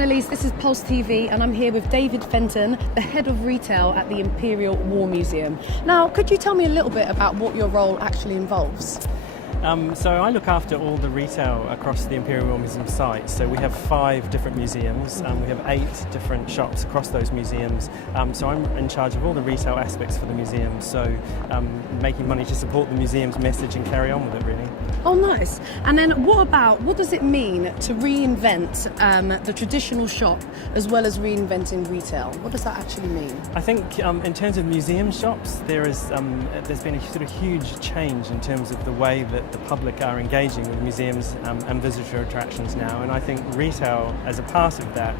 Annalise, this is Pulse TV and I'm here with David Fenton, the head of retail at the Imperial War Museum. Now, could you tell me a little bit about what your role actually involves? So I look after all the retail across the Imperial War Museum site. So we have 5 different museums. We have 8 different shops across those museums. So I'm in charge of all the retail aspects for the museum. So making money to support the museum's message and carry on with it, really. Oh, nice. And then what does it mean to reinvent the traditional shop as well as reinventing retail? What does that actually mean? I think in terms of museum shops, there's been a sort of huge change in terms of the way that the public are engaging with museums and visitor attractions now, and I think retail as a part of that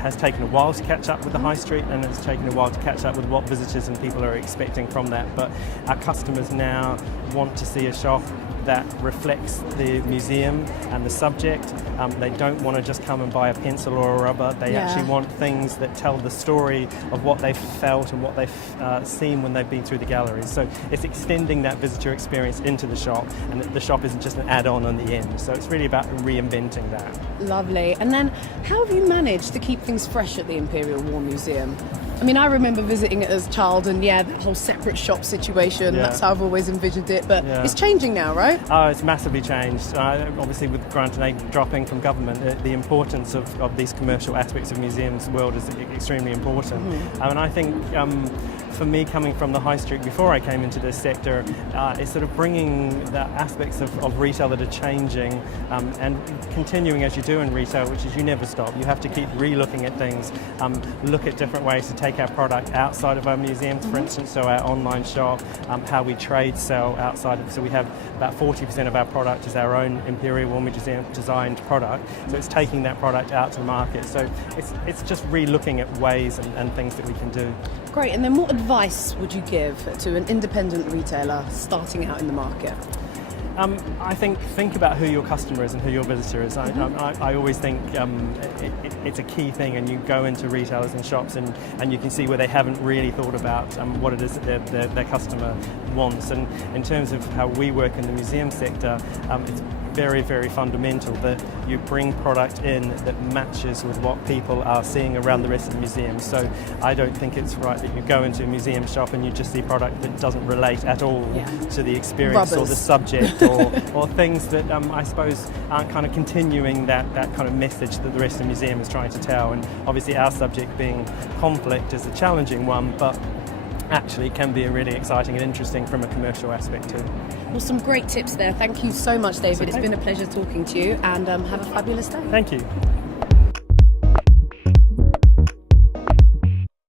has taken a while to catch up with the high street, and it's taken a while to catch up with what visitors and people are expecting from that. But our customers now want to see a shop that reflects the museum and the subject. They don't want to just come and buy a pencil or a rubber. They actually want things that tell the story of what they've felt and what they've seen when they've been through the galleries. So it's extending that visitor experience into the shop, and the shop isn't just an add-on the end. So it's really about reinventing that. Lovely. And then how have you managed to keep things fresh at the Imperial War Museum? I mean, I remember visiting it as a child, and that whole separate shop situation, that's how I've always envisioned it, but it's changing now, right? Oh, it's massively changed. Obviously with grant and aid dropping from government, the importance of these commercial aspects of museums world is extremely important. And I think for me, coming from the high street before I came into this sector, is sort of bringing the aspects of retail that are changing and continuing as you do in retail, which is you never stop. You have to keep re-looking at things, look at different ways to take our product outside of our museums, for instance, so our online shop, how we trade sell outside of, so we have about 40% of our product is our own Imperial War Museum designed product, so it's taking that product out to the market. So it's just re-looking at ways and things that we can do. Great, and then what advice would you give to an independent retailer starting out in the market? I think about who your customer is and who your visitor is. I always think it's a key thing, and you go into retailers and shops and you can see where they haven't really thought about what it is that their customer wants. And in terms of how we work in the museum sector, it's very, very fundamental that you bring product in that matches with what people are seeing around the rest of the museum. So I don't think it's right that you go into a museum shop and you just see product that doesn't relate at all to the experience or the subject or things that I suppose aren't kind of continuing that kind of message that the rest of the museum is trying to tell. And obviously our subject being conflict is a challenging one, but actually it can be really exciting and interesting from a commercial aspect too. Well, some great tips there. Thank you so much, David. It's been a pleasure talking to you, and have a fabulous day. Thank you.